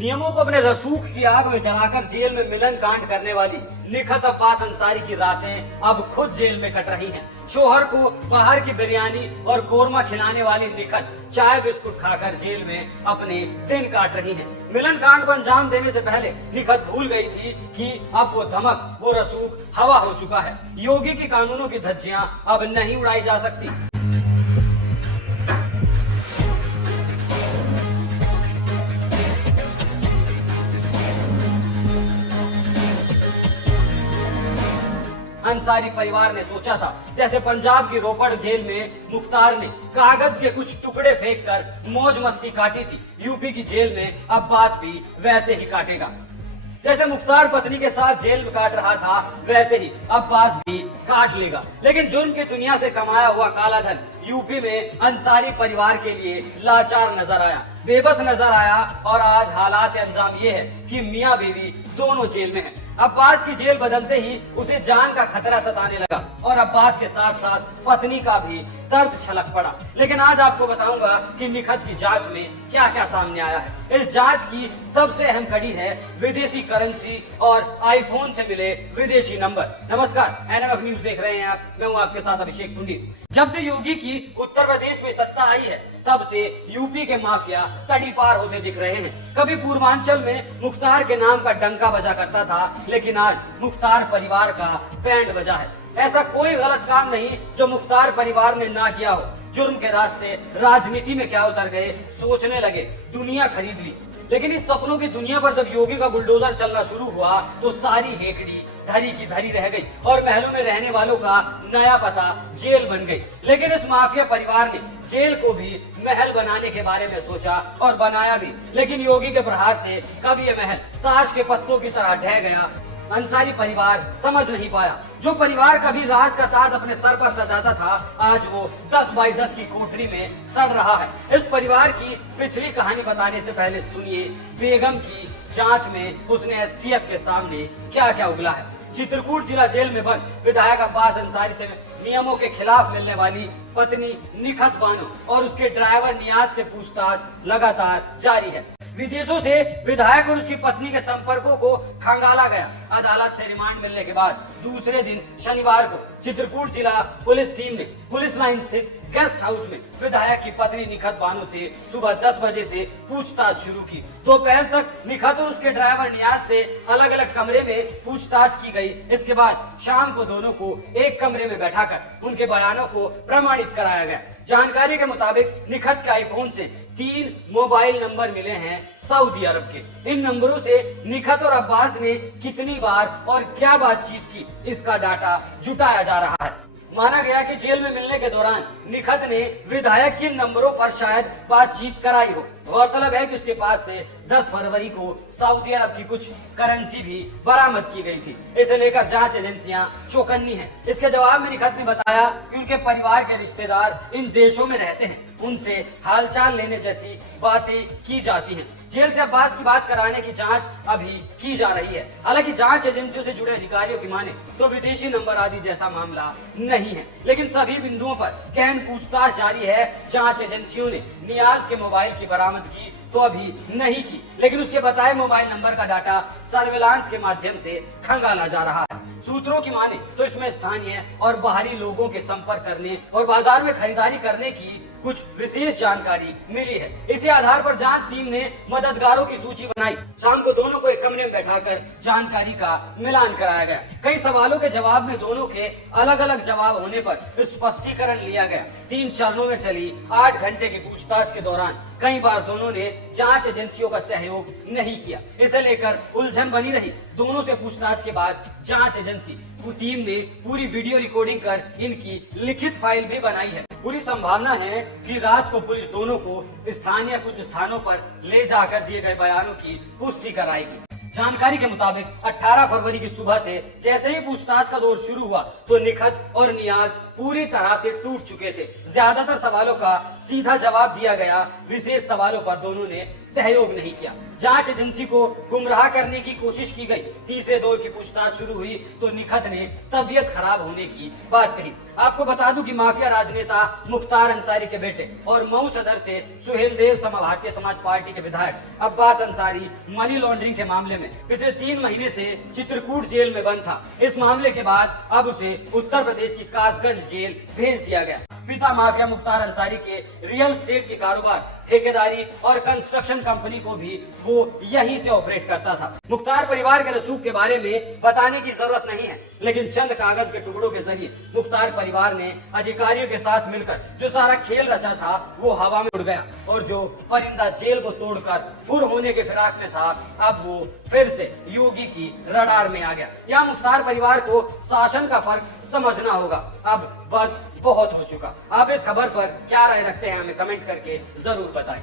नियमों को अपने रसूख की आग में जलाकर जेल में मिलन कांड करने वाली निखत अब्बास अंसारी की रातें अब खुद जेल में कट रही हैं। शोहर को बाहर की बिरयानी और कोरमा खिलाने वाली निखत चाय बिस्कुट खाकर जेल में अपने दिन काट रही हैं। मिलन कांड को अंजाम देने से पहले निखत भूल गई थी कि अब वो धमक, वो रसूख हवा हो चुका है। योगी की कानूनों की धज्जियां अब नहीं उड़ाई जा सकती। अंसारी परिवार ने सोचा था जैसे पंजाब की रोपड़ जेल में मुख्तार ने कागज के कुछ टुकड़े फेंककर मौज मस्ती काटी थी, यूपी की जेल में अब्बास भी वैसे ही काटेगा। जैसे मुख्तार पत्नी के साथ जेल में काट रहा था, वैसे ही अब्बास भी काट लेगा। लेकिन जुर्म की दुनिया से कमाया हुआ काला धन यूपी में अंसारी परिवार के लिए लाचार नजर आया, बेबस नजर आया। और आज हालात अंजाम ये है कि मियां बीवी दोनों जेल में हैं। अब्बास की जेल बदलते ही उसे जान का खतरा सताने लगा और अब्बास के साथ साथ पत्नी का भी दर्द छलक पड़ा। लेकिन आज आपको बताऊंगा कि निखत की जांच में क्या क्या सामने आया है। इस जांच की सबसे अहम कड़ी है विदेशी करेंसी और आईफोन से मिले विदेशी नंबर। नमस्कार, एनएमएफ न्यूज देख रहे हैं आप, मैं हूं आपके साथ अभिषेक पंडित। जब से योगी की उत्तर प्रदेश में सत्ता आई है, तब से यूपी के माफिया तड़ी पार होते दिख रहे हैं। कभी पूर्वांचल में मुख्तार के नाम का डंका बजा करता था, लेकिन आज मुख्तार परिवार का बैंड बजा है। ऐसा कोई गलत काम नहीं जो मुख्तार परिवार ने ना किया हो। जुर्म के रास्ते राजनीति में क्या उतर गए, सोचने लगे, दुनिया खरीद ली। लेकिन इस सपनों की दुनिया पर जब योगी का बुलडोजर चलना शुरू हुआ तो सारी हेकड़ी धरी की धरी रह गई और महलों में रहने वालों का नया पता जेल बन गई। लेकिन इस माफिया परिवार ने जेल को भी महल बनाने के बारे में सोचा और बनाया भी। लेकिन योगी के प्रहार से कब ये महल ताश के पत्तों की तरह ढह गया, अंसारी परिवार समझ नहीं पाया। जो परिवार कभी राज का ताज अपने सर पर सजाता था, आज वो 10 बाई 10 की कोठरी में सड़ रहा है। इस परिवार की पिछली कहानी बताने से पहले सुनिए बेगम की जांच में उसने एसटीएफ के सामने क्या क्या उगला है। चित्रकूट जिला जेल में बंद विधायक अब्बास अंसारी से नियमों के खिलाफ मिलने वाली पत्नी निखत बानो और उसके ड्राइवर नियाज से पूछताछ लगातार जारी है। विदेशों से विधायक और उसकी पत्नी के संपर्कों को खंगाला गया। अदालत से रिमांड मिलने के बाद दूसरे दिन शनिवार को चित्रकूट जिला पुलिस टीम ने पुलिस लाइन स्थित गेस्ट हाउस में विधायक की पत्नी निखत बानो से सुबह 10 बजे से पूछताछ शुरू की। दोपहर तक निखत और उसके ड्राइवर नियाज से अलग अलग कमरे में पूछताछ की गई। इसके बाद शाम को दोनों को एक कमरे में बैठाकर उनके बयानों को प्रमाणित कराया गया। जानकारी के मुताबिक निखत के आईफोन से 3 मोबाइल नंबर मिले हैं सऊदी अरब के। इन नंबरों से निखत और अब्बास ने कितनी बार और क्या बातचीत की, इसका डाटा जुटाया जा रहा है। माना गया कि जेल में मिलने के दौरान निखत ने विधायक के नंबरों पर शायद बातचीत कराई हो। गौरतलब है कि उसके पास से 10 फरवरी को सऊदी अरब की कुछ करेंसी भी बरामद की गई थी। इसे लेकर जांच एजेंसियां चौकन्नी हैं। इसके जवाब में निखत ने बताया कि उनके परिवार के रिश्तेदार इन देशों में रहते हैं, उनसे हालचाल लेने जैसी बातें की जाती हैं। जेल से अब्बास की बात कराने की जांच अभी की जा रही है। हालांकि जांच एजेंसियों से जुड़े अधिकारियों की माने तो विदेशी नंबर आदि जैसा मामला नहीं है, लेकिन सभी बिंदुओं पर गहन पूछताछ जारी है। जांच एजेंसियों ने नियाज के मोबाइल की बरामदगी तो अभी नहीं की, लेकिन उसके बताए मोबाइल नंबर का डाटा सर्वेलांस के माध्यम से खंगाला जा रहा है। सूत्रों की माने तो इसमें स्थानीय और बाहरी लोगों के संपर्क करने और बाजार में खरीदारी करने की कुछ विशेष जानकारी मिली है। इसी आधार पर जांच टीम ने मददगारों की सूची बनाई। शाम को दोनों को एक कमरे में बैठाकर जानकारी का मिलान कराया गया। कई सवालों के जवाब में दोनों के अलग अलग जवाब होने पर स्पष्टीकरण लिया गया। 3 चरणों में चली 8 घंटे की पूछताछ के दौरान कई बार दोनों ने जांच एजेंसियों का सहयोग नहीं किया। इसे लेकर उलझन बनी रही। दोनों से पूछताछ के बाद जांच एजेंसी टीम ने पूरी वीडियो रिकॉर्डिंग कर इनकी लिखित फाइल भी बनाई है। पूरी संभावना है कि रात को पुलिस दोनों को स्थानीय कुछ स्थानों पर ले जाकर दिए गए बयानों की पुष्टि कराएगी। जानकारी के मुताबिक 18 फरवरी की सुबह से जैसे ही पूछताछ का दौर शुरू हुआ तो निखत और नियाज पूरी तरह से टूट चुके थे। ज्यादातर सवालों का सीधा जवाब दिया गया। विशेष सवालों पर दोनों ने सहयोग नहीं किया। जांच एजेंसी को गुमराह करने की कोशिश की गई। तीसरे दौर की पूछताछ शुरू हुई तो निखत ने तबीयत खराब होने की बात कही। आपको बता दूं कि माफिया राजनेता मुख्तार अंसारी के बेटे और मऊ सदर से सुहेल देव समा भारतीय समाज पार्टी के विधायक अब्बास अंसारी मनी लॉन्ड्रिंग के मामले में पिछले 3 महीने से चित्रकूट जेल में बंद था। इस मामले के बाद अब उसे उत्तर प्रदेश की कासगंज जेल भेज दिया गया। पिता माफिया मुख्तार अंसारी के रियल एस्टेट के कारोबार, ठेकेदारी और कंस्ट्रक्शन कंपनी को भी वो यहीं से ऑपरेट करता था। मुख्तार परिवार के रसूख के बारे में बताने की जरूरत नहीं है, लेकिन चंद कागज के टुकड़ों के जरिए मुख्तार परिवार ने अधिकारियों के साथ मिलकर जो सारा खेल रचा था वो हवा में उड़ गया, और जो परिंदा जेल को तोड़कर फुर होने के फिराक में था अब वो फिर से योगी की रडार में आ गया। यह मुख्तार परिवार को शासन का फर्क समझना होगा। अब बस बहुत हो चुका। आप इस खबर पर क्या राय रखते हैं हमें कमेंट करके जरूर बताएं।